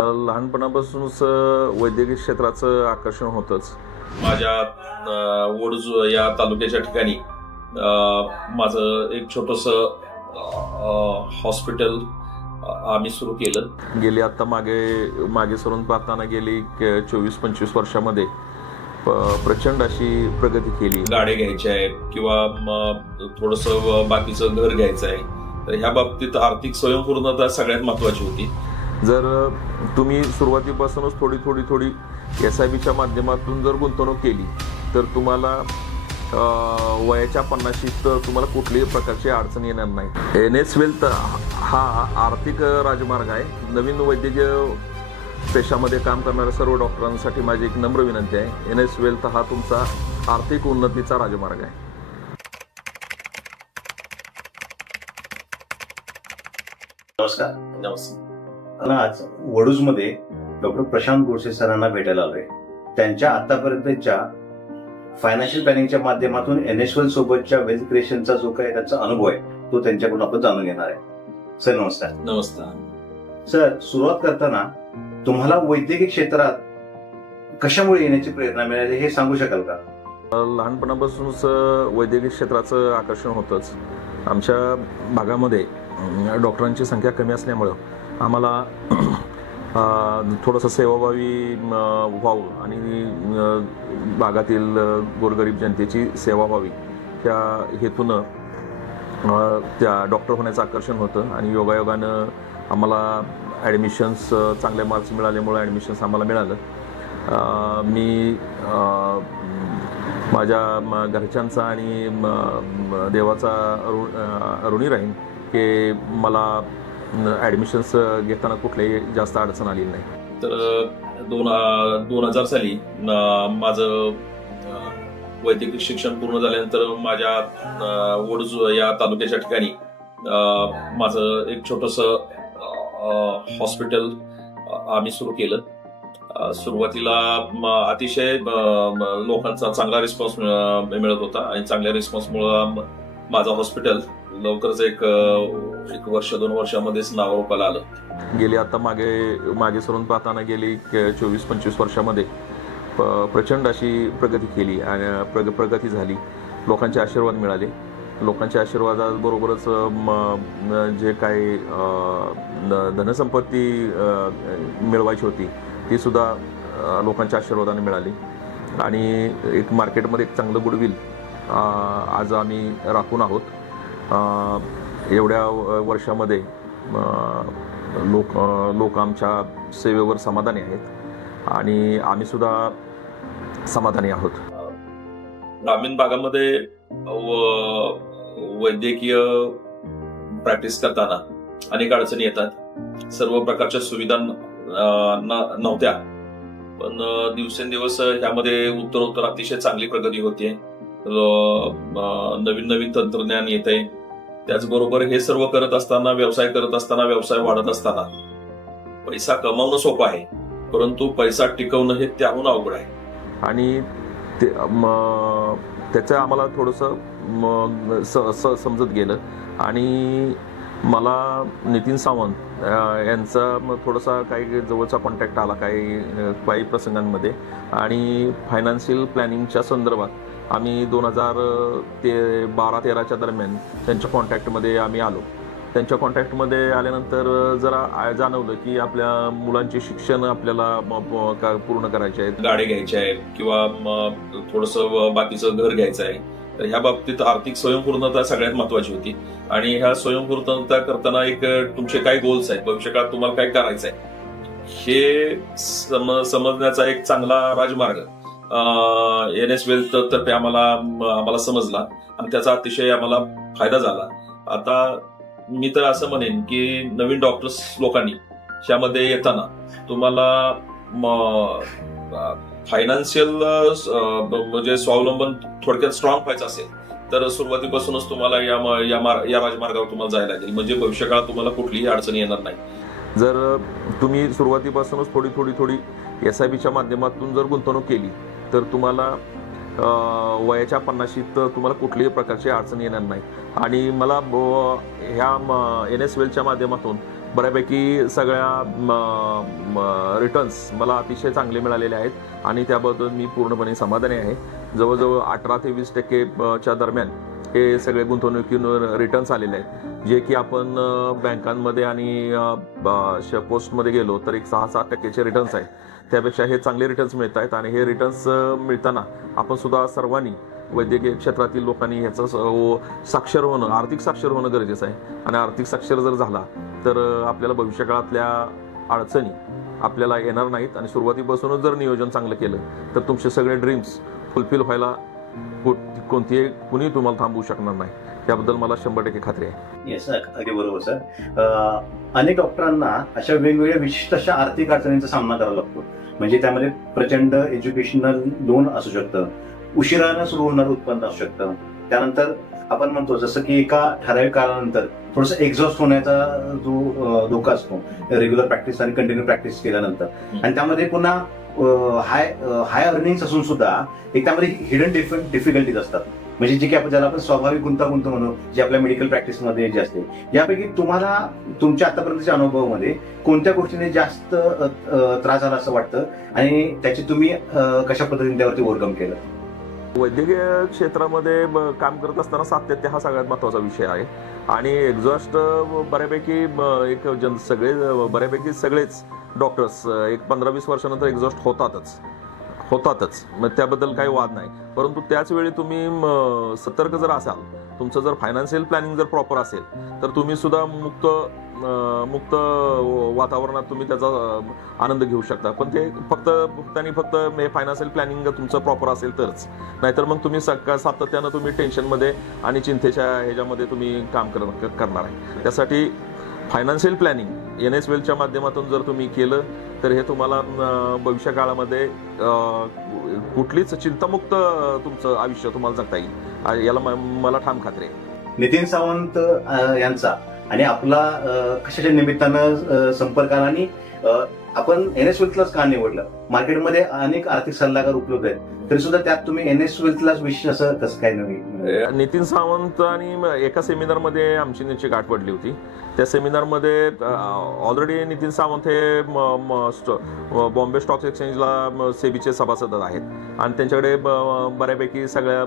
लहानपणापासूनच वैद्यकीय क्षेत्राचं आकर्षण होतंच. माझ्या वडूज या तालुक्याच्या ठिकाणी माझं एक छोटस हॉस्पिटल आम्ही सुरू केलं. गेली आता मागे मागे सरून पाहताना गेली चोवीस पंचवीस वर्षामध्ये प्रचंड अशी प्रगती केली. गाड्या घ्यायच्या आहेत किंवा थोडस बाकीचं घर घ्यायचं आहे. तर ह्या बाबतीत आर्थिक स्वयंपूर्णता सगळ्यात महत्वाची होती. जर तुम्ही सुरुवातीपासूनच थोडी थोडी थोडी एस आय बीच्या माध्यमातून जर गुंतवणूक केली तर तुम्हाला वयाच्या वयाच्या पन्नाशीत तुम्हाला कुठल्याही प्रकारची अडचण येणार नाही. एन एस वेल्थ हा आर्थिक राजमार्ग आहे. नवीन वैद्यकीय पेशामध्ये काम करणाऱ्या सर्व डॉक्टरांसाठी माझी एक नम्र विनंती आहे. एन एस वेल्थ हा तुमचा आर्थिक उन्नतीचा राजमार्ग आहे. नमस्कार. नमस्कार आज वडूजमध्ये डॉक्टर प्रशांत गोडसे सरांना भेटायला आलोय. त्यांच्या आतापर्यंतच्या फायनान्शियल प्लॅनिंगच्या माध्यमातून एन एस एल सोबतच्या वेल्थ क्रिएशनचा जो काही त्यांचा अनुभव आहे तो त्यांच्याकडून आपण जाणून घेणार आहे. सर नमस्कार. नमस्कार. सर सुरुवात करताना तुम्हाला वैद्यकीय क्षेत्रात कशामुळे येण्याची प्रेरणा मिळाली हे सांगू शकाल का? लहानपणापासूनच वैद्यकीय क्षेत्राचं आकर्षण होतंच. आमच्या भागामध्ये डॉक्टरांची संख्या कमी असल्यामुळं आम्हाला थोडंसं सेवाभावी व्हावं आणि भागातील गोरगरीब जनतेची सेवा व्हावी. त्या हेतूनं त्या डॉक्टर होण्याचं आकर्षण होतं आणि योगायोगानं आम्हाला ॲडमिशन्स चांगले मार्क्स मिळाल्यामुळं ॲडमिशन्स आम्हाला मिळालं. मी माझ्या म- घरच्यांचा आणि म- देवाचा ऋ- ऋणी राहीन की मला ॲडमिशन्स घेताना कुठलीही जास्त अडचण आली नाही. तर दोन दोन हजार साली माझं वैद्यकीय शिक्षण पूर्ण झाल्यानंतर माझ्या अं, या तालुक्याच्या ठिकाणी माझं एक छोटस हॉस्पिटल आम्ही सुरू केलं. सुरुवातीला म, अतिशय लोकांचा चांगला रिस्पॉन्स मिळत होता आणि चांगल्या रिस्पॉन्समुळं माझं हॉस्पिटल लवकरच एक एक वर्ष दोन वर्षामध्येच नावारूपाला आलं. गेली आता मागे मागे सरून पाहताना गेली चोवीस पंचवीस वर्षामध्ये प्रचंड अशी प्रगती केली आणि प्रग प्रगती झाली. लोकांचे आशीर्वाद मिळाले. लोकांच्या आशीर्वादाबरोबरच जे काही धनसंपत्ती मिळवायची होती ती सुद्धा लोकांच्या आशीर्वादाने मिळाली. आणि एक मार्केटमध्ये एक चांगलं गुडविल आज आम्ही राखून आहोत. एवढ्या वर्षामध्ये लोक लोक आमच्या सेवेवर समाधानी आहेत. आणि आम्ही सुद्धा समाधानी आहोत. ग्रामीण भागामध्ये व- वैद्यकीय प्रॅक्टिस करताना अनेक अडचणी येतात. सर्व प्रकारच्या सुविधा नव्हत्या. पण दिवसेंदिवस ह्यामध्ये उत्तरोत्तर अतिशय चांगली प्रगती होते नवीन नवीन तंत्रज्ञान येत आहे त्याचबरोबर हे सर्व करत असताना व्यवसाय करत असताना व्यवसाय वाढत असताना पैसा कमावणं सोपं आहे. परंतु पैसा टिकवणं हे त्याहून अवघड आहे. आणि ते त्याचं आम्हाला थोडंसं समजत गेलं. आणि मला नितीन सावंत यांचा मग थोडासा काही जवळचा कॉन्टॅक्ट आला काही काही प्रसंगांमध्ये. आणि फायनान्शियल प्लॅनिंगच्या संदर्भात आम्ही दोन हजार ते बारा तेराच्या दरम्यान त्यांच्या कॉन्टॅक्टमध्ये आम्ही आलो. त्यांच्या कॉन्टॅक्टमध्ये आल्यानंतर जरा जाणवलं की आपल्या मुलांचे शिक्षण आपल्याला पूर्ण करायचे आहेत. गाडी घ्यायची आहेत किंवा थोडस बाकीचं घर घ्यायचं आहे. तर ह्या बाबतीत आर्थिक स्वयंपूर्णता सगळ्यात महत्वाची होती. आणि ह्या स्वयंपूर्णता करताना एक तुमचे काय गोल्स आहेत? भविष्यकाळात तुम्हाला काय करायचं आहे हे सम- समजण्याचा एक चांगला राजमार्ग. एन एस वेल्थ तर्फे आम्हाला आम्हाला समजला आणि त्याचा अतिशय आम्हाला फायदा झाला. आता मी तर असं म्हणेन की नवीन डॉक्टर्स लोकांनी ह्यामध्ये येताना तुम्हाला फायनान्शियल म्हणजे स्वावलंबन थोडक्यात स्ट्रॉंग व्हायचं असेल तर सुरुवातीपासूनच तुम्हाला या या मार- या राजमार्गावर तुम्हाला जायला लागेल. म्हणजे भविष्यकाळात तुम्हाला कुठलीही अडचण येणार नाही. जर तुम्ही सुरुवातीपासूनच थोडी थोडी थोडी एस आय बीच्या माध्यमातून जर गुंतवणूक केली तर तुम्हाला वयाच्या पन्नाशीत तुम्हाला कुठल्याही प्रकारची अडचण येणार नाही. आणि मला ब- ह्या एन एस वेलच्या माध्यमातून बऱ्यापैकी सगळ्या रिटर्न्स मला अतिशय चांगले मिळालेले आहेत आणि त्याबद्दल मी पूर्णपणे समाधानी आहे. जवळजवळ अठरा ते वीस टक्के च्या दरम्यान हे सगळे गुंतवणुकीवर रिटर्न्स आलेले आहेत. जे की आपण बँकांमध्ये आणि ब- श- पोस्टमध्ये गेलो तर एक सहा सात टक्क्याचे रिटर्न्स आहेत. त्यापेक्षा हे चांगले रिटर्न्स मिळत आहेत आणि हे रिटर्न्स मिळताना आपण सुद्धा सर्वांनी वैद्यकीय क्षेत्रातील लोकांनी ह्याचं हो, साक्षर होणं आर्थिक साक्षर होणं गरजेचं आहे. आणि आर्थिक साक्षर जर झाला तर आपल्याला भविष्यकाळातल्या अडचणी आपल्याला येणार नाहीत. आणि सुरुवातीपासूनच जर नियोजन चांगलं केलं तर तुमचे सगळे ड्रीम्स फुलफिल व्हायला कोणतीही कुणी तुम्हाला थांबवू शकणार नाही. त्याबद्दल मला शंभर टक्के खात्री आहे. येस अगदी बरोबर सर अनेक डॉक्टरांना अशा वेगवेगळ्या विशिष्ट अशा आर्थिक अडचणींचा सामना करावा लागतो. म्हणजे त्यामध्ये प्रचंड एज्युकेशनल लोन असू शकतं उशिरानं सुरू होणारं उत्पन्न असू शकतं त्यानंतर आपण म्हणतो जसं की एका ठराविक काळानंतर थोडस एक्झॉस्ट होण्याचा जो धोका असतो रेग्युलर प्रॅक्टिस आणि कंटिन्यू प्रॅक्टिस केल्यानंतर. आणि त्यामध्ये पुन्हा हाय हाय अर्निंग असून सुद्धा एक त्यामध्ये हिडन डिफिकल्टीज असतात. म्हणजे जे की आपण ज्याला आपण स्वाभाविक गुंतागुंत म्हणू जे आपल्या मेडिकल प्रॅक्टिसमध्ये जे असते यापैकी तुम्हाला तुमच्या आतापर्यंतच्या अनुभवामध्ये कोणत्या गोष्टीने जास्त त्रास झाला असं वाटतं? आणि त्याची तुम्ही कशा पद्धतीने त्यावरती ओव्हरकम केलं? वैद्यकीय क्षेत्रामध्ये काम करत असताना सातत्य हा सगळ्यात महत्त्वाचा विषय आहे. आणि एक्झॉस्ट बऱ्यापैकी एक जन सगळे बऱ्यापैकी सगळेच डॉक्टर्स एक पंधरा वीस वर्षानंतर एक्झॉस्ट होतातच. होतातच. मग त्याबद्दल काही वाद नाही. परंतु त्याच वेळी तुम्ही सतर्क जर असाल तुमचं जर फायनान्शियल प्लॅनिंग जर प्रॉपर असेल तर तुम्ही सुद्धा मुक्त मुक्त वातावरणात तुम्ही त्याचा आनंद घेऊ शकता. पण ते फक्त त्यांनी फक्त हे फायनान्शियल प्लॅनिंग तुमचं प्रॉपर असेल तरच. नाहीतर मग तुम्ही सका सातत्यानं तुम्ही टेन्शनमध्ये आणि चिंतेच्या ह्याच्यामध्ये तुम्ही काम कर करणार आहे. त्यासाठी फायनान्शियल प्लॅनिंग एन एस वेलच्या माध्यमातून जर तुम्ही केलं तर हे तुम्हाला भविष्य काळामध्ये कुठलीच चिंतामुक्त तुमचं आयुष्य तुम्हाला जगता येईल. याला मला ठाम खात्री आहे. नितीन सावंत यांचा आणि आपला कशाच्या निमित्तानं संपर्क आला आणि आपण एन एस वेल्थलाच का निवडलं? मार्केटमध्ये अनेक आर्थिक सल्लागार उपलब्ध आहेत. तरी सुद्धा त्यात तुम्ही एन एस वेल्थलाच विशेष असं कसं काय नव्हे? नितीन सावंत आणि एका सेमिनारमध्ये आमची त्यांची गाठ पडली होती. त्या सेमिनारमध्ये ऑलरेडी नितीन सावंत हे बॉम्बे स्टॉक एक्सचेंजला सेबीचे सभासद आहेत. आणि त्यांच्याकडे बऱ्यापैकी सगळ्या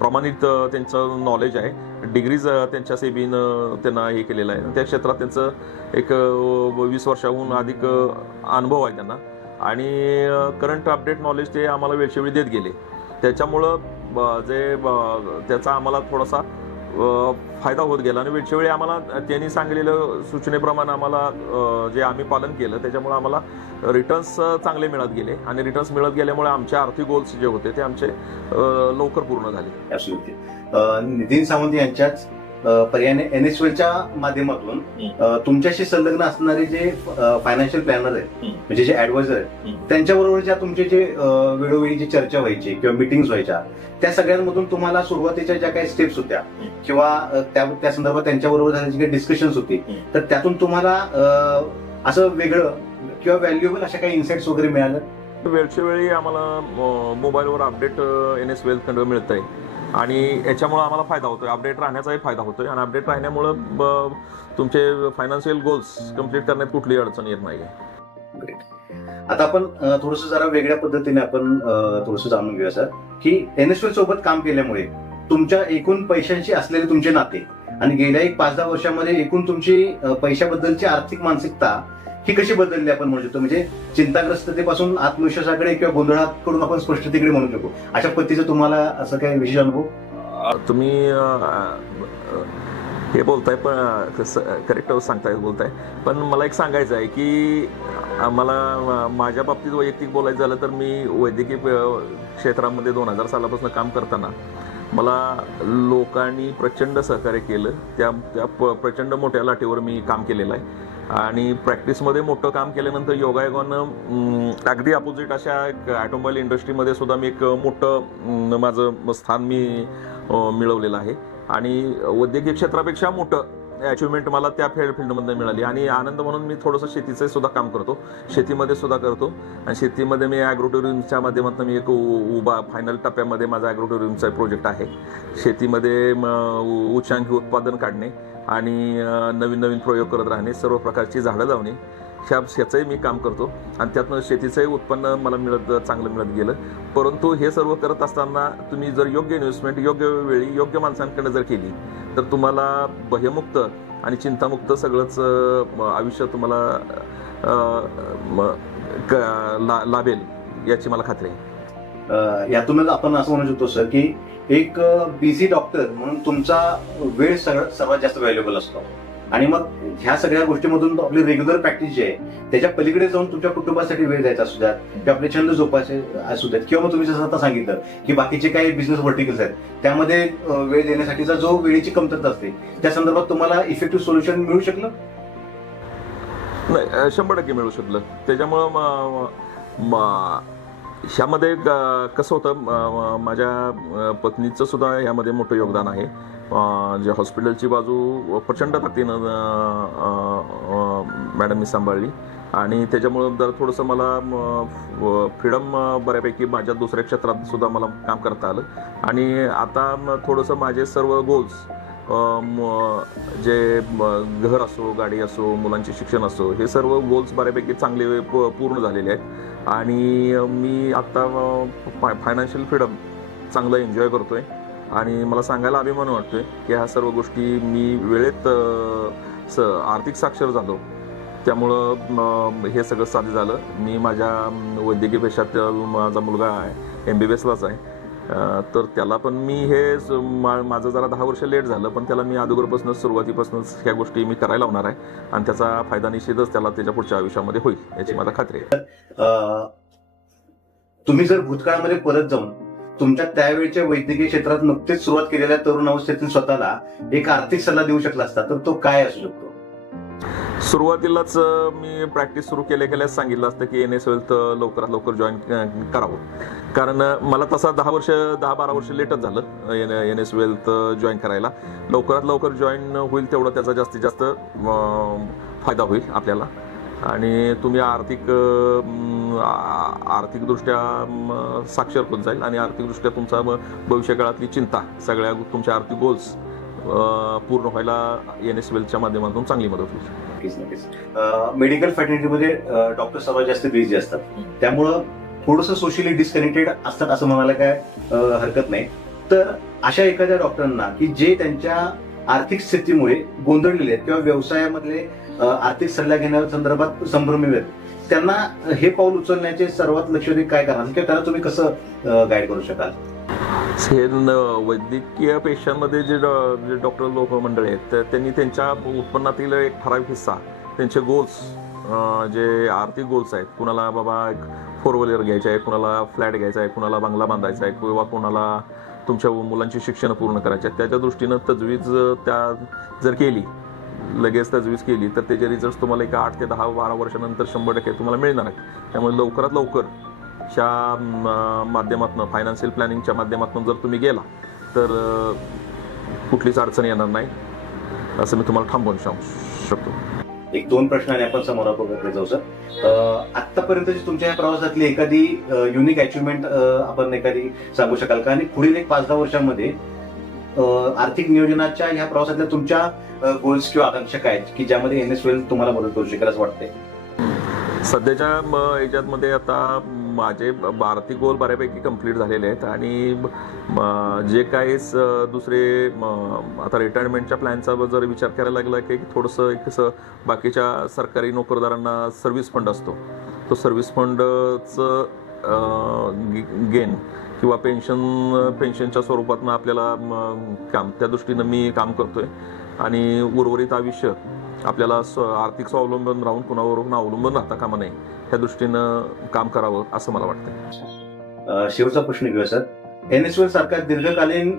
प्रमाणित त्यांचं नॉलेज आहे. डिग्रीज त्यांच्या सेबीनं त्यांना हे केलेलं आहे. त्या क्षेत्रात त्यांचं एक वीस वर्षाहून अधिक अनुभव आहे त्यांना. आणि करंट अपडेट नॉलेज ते आम्हाला वेळच्यावेळी देत गेले. त्याच्यामुळं जे त्याचा आम्हाला थोडासा फायदा होत गेला. आणि वेळच्यावेळी आम्हाला त्यांनी सांगलेलं सूचनेप्रमाणे आम्हाला जे आम्ही पालन केलं त्याच्यामुळे आम्हाला रिटर्न्स चांगले मिळत गेले. आणि रिटर्न्स मिळत गेल्यामुळे आमचे आर्थिक गोल्स जे होते ते आमचे लवकर पूर्ण झाले. Absolutely. अ, नितीन सावंत यांच्याच पर्यायाने एन एस च्या माध्यमातून तुमच्याशी संलग्न असणारे जे फायनान्शियल प्लॅनर आहेत. म्हणजे जे ऍडवायझर आहेत. त्यांच्याबरोबर ज्या तुमचे जे वेळोवेळी जी चर्चा व्हायची किंवा मिटिंग्स व्हायच्या त्या सगळ्यांमधून तुम्हाला सुरुवातीच्या ज्या काही स्टेप्स होत्या. किंवा त्या त्या संदर्भात त्यांच्याबरोबर झालेली काही डिस्कशन्स होती. तर त्यातून तुम्हाला असं वेगळं किंवा व्हॅल्युएबल अशा काही इन्साइट्स वगैरे मिळाल्या वेळच्या वेळी आम्हाला मोबाईलवर अपडेट एन एस वेल्थ मिळत आहे आणि याच्यामुळे आम्हाला फायदा होतोय. अपडेट राहण्याचाही फायदा होतोय. आणि अपडेट राहण्यामुळं ब- तुमचे फायनान्शियल गोल्स कंप्लीट करण्यात कुठलीही अडचण येत नाही आता आपण थोडस जरा वेगळ्या पद्धतीने आपण थोडस जाणून घेऊया सर की एनएसएल सोबत काम केल्यामुळे तुमच्या एकूण पैशांशी असलेले तुमचे नाते आणि गेल्या एक पाच दहा वर्षामध्ये एकूण तुमची पैशाबद्दलची आर्थिक मानसिकता ही कशी बदलली आपण म्हणू शकतो? म्हणजे चिंताग्रस्ततेपासून आत्मविश्वासाकडे किंवा गोंधळाकडून आपण स्पष्टतेकडे म्हणू शकू. अशा पद्धतीचं तुम्हाला असं काही विशेष अनुभव? तुम्ही हे बोलताय पण करेक्ट सांगताय बोलताय. पण मला एक सांगायचं आहे की मला माझ्या बाबतीत वैयक्तिक बोलायचं झालं तर मी वैद्यकीय क्षेत्रामध्ये दोन हजार सालापासून काम करताना मला लोकांनी प्रचंड सहकार्य केलं. त्या त्या प- प्रचंड मोठ्या लाटेवर मी काम केलेलं आहे. आणि प्रॅक्टिसमध्ये मोठं काम केल्यानंतर योगायोगानं अगदी अपोजिट अशा ॲटोमोबाईल इंडस्ट्रीमध्ये सुद्धा मी एक मोठं माझं स्थान मी मिळवलेलं आहे. आणि वैद्यकीय क्षेत्रापेक्षा मोठं अचिव्हमेंट मला त्या फील्ड फील्डमध्ये मिळाली. आणि आनंद म्हणून मी थोडंसं शेतीचं सुद्धा काम करतो. शेतीमध्ये सुद्धा करतो. आणि शेतीमध्ये मी ॲग्रोटुरिझमच्या माध्यमातून मी एक उ- उभा फायनल टप्प्यामध्ये माझा ॲग्रोटुरिझमचा प्रोजेक्ट आहे. शेतीमध्ये उच्चांकी उत्पादन काढणे. आणि नवीन नवीन प्रयोग करत राहणे सर्व प्रकारची झाडं लावणे ह्या ह्याचंही मी काम करतो. आणि त्यातनं शेतीचंही उत्पन्न मला मिळत चांगलं मिळत गेलं. परंतु हे सर्व करत असताना तुम्ही जर योग्य इन्व्हेस्टमेंट योग्य वेळी योग्य माणसांकडे जर केली तर तुम्हाला भयमुक्त आणि चिंतामुक्त सगळंच आयुष्य तुम्हाला क- ला- लाभेल याची मला खात्री आहे. यातूनच आपण असं म्हणू शकतो सर की एक बिझी डॉक्टर म्हणून तुमचा वेळ सगळं सर्वात जास्त व्हॅल्युएबल असतो. आणि मग ह्या सगळ्या गोष्टीमधून आपली रेग्युलर प्रॅक्टिस जी आहे त्याच्या पलीकडे जाऊन तुमच्या कुटुंबासाठी वेळ द्यायचा असू द्यात किंवा आपले छंद जोपासे असू द्यात किंवा मग तुम्ही जसं आता सांगितलं की बाकीचे काही बिझनेस व्हर्टिकल्स आहेत त्यामध्ये वेळ देण्यासाठीचा जो वेळेची कमतरता असते त्या संदर्भात तुम्हाला इफेक्टिव्ह सोल्युशन मिळू शकलं? नाही शंभर टक्के मिळू शकलं. त्याच्यामुळं ह्यामध्ये ग- कसं होतं माझ्या पत्नीचं सुद्धा ह्यामध्ये मोठं योगदान आहे. जे हॉस्पिटलची बाजू प्रचंड ताकदीनं मॅडमनी सांभाळली. आणि त्याच्यामुळं जर थोडंसं मला फ्रीडम बऱ्यापैकी माझ्या दुसऱ्या क्षेत्रात सुद्धा मला काम करता आलं. आणि आता थोडंसं माझे सर्व गोल्स जे घर असो गाडी असो मुलांचे शिक्षण असो हे सर्व गोल्स बऱ्यापैकी चांगले प- पूर्ण झालेले आहेत. आणि मी आत्ता फायनान्शियल फ्रीडम चांगलं एन्जॉय करतोय. आणि मला सांगायला अभिमान वाटतोय की ह्या सर्व गोष्टी मी वेळेत स आर्थिक साक्षर झालो. त्यामुळं हे सगळं साध्य झालं. मी माझ्या वैद्यकीय पेशात माझा मुलगा आहे. एम बी बी एसलाच आहे. तर त्याला पण मी हे मा- माझं जरा दहा वर्ष लेट झालं पण त्याला मी अगोदरपासूनच सुरुवातीपासूनच ह्या गोष्टी मी करायला होणार आहे. आणि त्याचा फायदा निश्चितच त्याला त्याच्या पुढच्या आयुष्यामध्ये होईल याची मला खात्री आहे. तुम्ही जर भूतकाळामध्ये परत जाऊन तुमच्या त्यावेळच्या वैद्यकीय क्षेत्रात नुकतेच सुरुवात केलेल्या तरुण अवस्थेतून स्वतःला एक आर्थिक सल्ला देऊ शकला असता तर तो काय असू शकतो? सुरुवातीलाच मी प्रॅक्टिस सुरू केल्या केल्यास सांगितलं असतं की एन एस वेल्थ लवकरात लवकर जॉईन करावं. कारण मला तसा दहा वर्ष दहा बारा वर्ष लेटच झालं एन एस वेल्थ जॉईन करायला. लवकरात लवकर जॉईन होईल तेवढं त्याचा जास्तीत जास्त फायदा होईल आपल्याला. आणि तुम्ही आर्थिक आर्थिकदृष्ट्या साक्षर होत जाईल आणि आर्थिकदृष्ट्या तुमचा भविष्यकाळातली चिंता सगळ्या तुमच्या आर्थिक गोल्स पूर्ण व्हायला एन एस वेलच्या माध्यमातून चांगली मदत होईल. नक्कीच नक्कीच. मेडिकल फॅटर्निटीमध्ये डॉक्टर सर्वात जास्त बिझी असतात. त्यामुळं थोडंसं सोशली डिस्कनेक्टेड असतात असं म्हणायला काय हरकत नाही. तर अशा एखाद्या डॉक्टरांना की जे त्यांच्या आर्थिक स्थितीमुळे गोंधळलेले आहेत किंवा व्यवसायामधले आर्थिक सल्ला घेण्या संदर्भात संभ्रमी आहेत त्यांना हे पाऊल उचलण्याचे सर्वात लक्ष काय करणार? किंवा त्याला तुम्ही कसं गाईड करू शकाल? हे न- वैद्यकीय पेशांमध्ये जे डॉ- जे डॉक्टर लोक मंडळी आहेत तर त्यांनी त्यांच्या उत्पन्नातील एक ठराविक हिस्सा त्यांचे गोल्स जे आर्थिक गोल्स आहेत कुणाला बाबा एक फोर व्हीलर घ्यायचे आहे कुणाला फ्लॅट घ्यायचा आहे कुणाला बंगला बांधायचा आहे किंवा कुणाला तुमच्या मुलांची शिक्षण पूर्ण करायचे आहे त्याच्या दृष्टीनं तजवीज त्या जर केली लगेच तजवीज केली तर त्याचे रिझल्ट तुम्हाला एक आठ ते दहा बारा वर्षानंतर शंभर टक्के तुम्हाला मिळणार आहे त्यामुळे लवकरात लवकर च्या माध्यमातून फायनान्शियल प्लॅनिंगच्या माध्यमातून जर तुम्ही गेला तर कुठलीच अडचण येणार नाही. असं मी तुम्हाला थांबवून सांगू शकतो. एक दोन प्रश्नाने आपण समोरापुढे जाऊ सर आतापर्यंतची तुमच्या या प्रवासातली एखादी युनिक अचिव्हमेंट आपण एखादी सांगू शकाल का? आणि पुढील एक पाच दहा वर्षांमध्ये आर्थिक नियोजनाच्या ह्या प्रवासातल्या तुमच्या गोल्स किंवा आकांक्षा काय आहेत? की ज्यामध्ये एन एस तुम्हाला मदत करू शकेल असं वाटतंय? सध्याच्या याच्यामध्ये आता माझे बारती गोल बऱ्यापैकी कंप्लीट झालेले आहेत आणि जे काही स- दुसरे आता रिटायरमेंटच्या प्लॅनचा जर विचार करायला लागला की थोडंसं एक कसं बाकीच्या सरकारी नोकरदारांना सर्व्हिस फंड असतो. तो सर्व्हिस फंडचं गेन किंवा पेन्शन पेन्शनच्या स्वरूपातनं आपल्याला काम त्या दृष्टीनं मी काम करतोय. आणि उर्वरित आयुष्य आपल्याला स्व आर्थिक स्वावलंबन राहून कुणावरून अवलंबून राहता कामा नये ह्या दृष्टीनं काम करावं असं मला वाटतं शेवटचा प्रश्न घेऊया सर. एन एस वेल सारखा दीर्घकालीन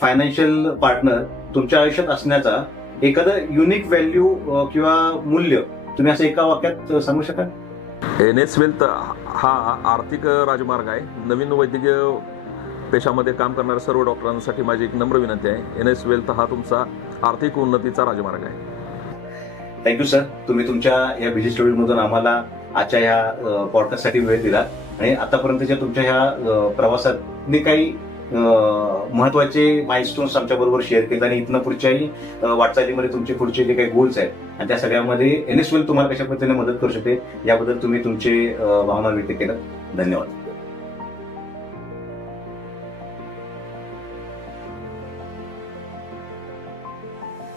फायनान्शियल पार्टनर तुमच्या आयुष्यात असण्याचा एखादं युनिक व्हॅल्यू किंवा मूल्य तुम्ही असं एका वाक्यात सांगू शकाल? एन एस वेल्थ हा आर्थिक राजमार्ग आहे. नवीन वैद्यकीय पेशामध्ये काम करणाऱ्या सर्व डॉक्टरांसाठी माझी एक नम्र विनंती आहे. एन एस वेल्थ हा तुमचा आर्थिक उन्नतीचा राजमार्ग आहे. थँक्यू सर तुम्ही तुमच्या या बिझी स्टोरीमधून आम्हाला आजच्या ह्या पॉडकास्टसाठी वेळ दिला. आणि आतापर्यंतच्या तुमच्या ह्या अं, प्रवासात काही महत्त्वाचे माइलस्टोन्स आमच्या बरोबर शेअर केले आणि इथनं पुढच्याही वाटचालीमध्ये तुमचे पुढचे जे काही गोल्स आहेत आणि त्या सगळ्यामध्ये एन एस तुम्हाला कशा पद्धतीने मदत करू शकते याबद्दल तुम्ही तुमचे भावना व्यक्त केलं. धन्यवाद.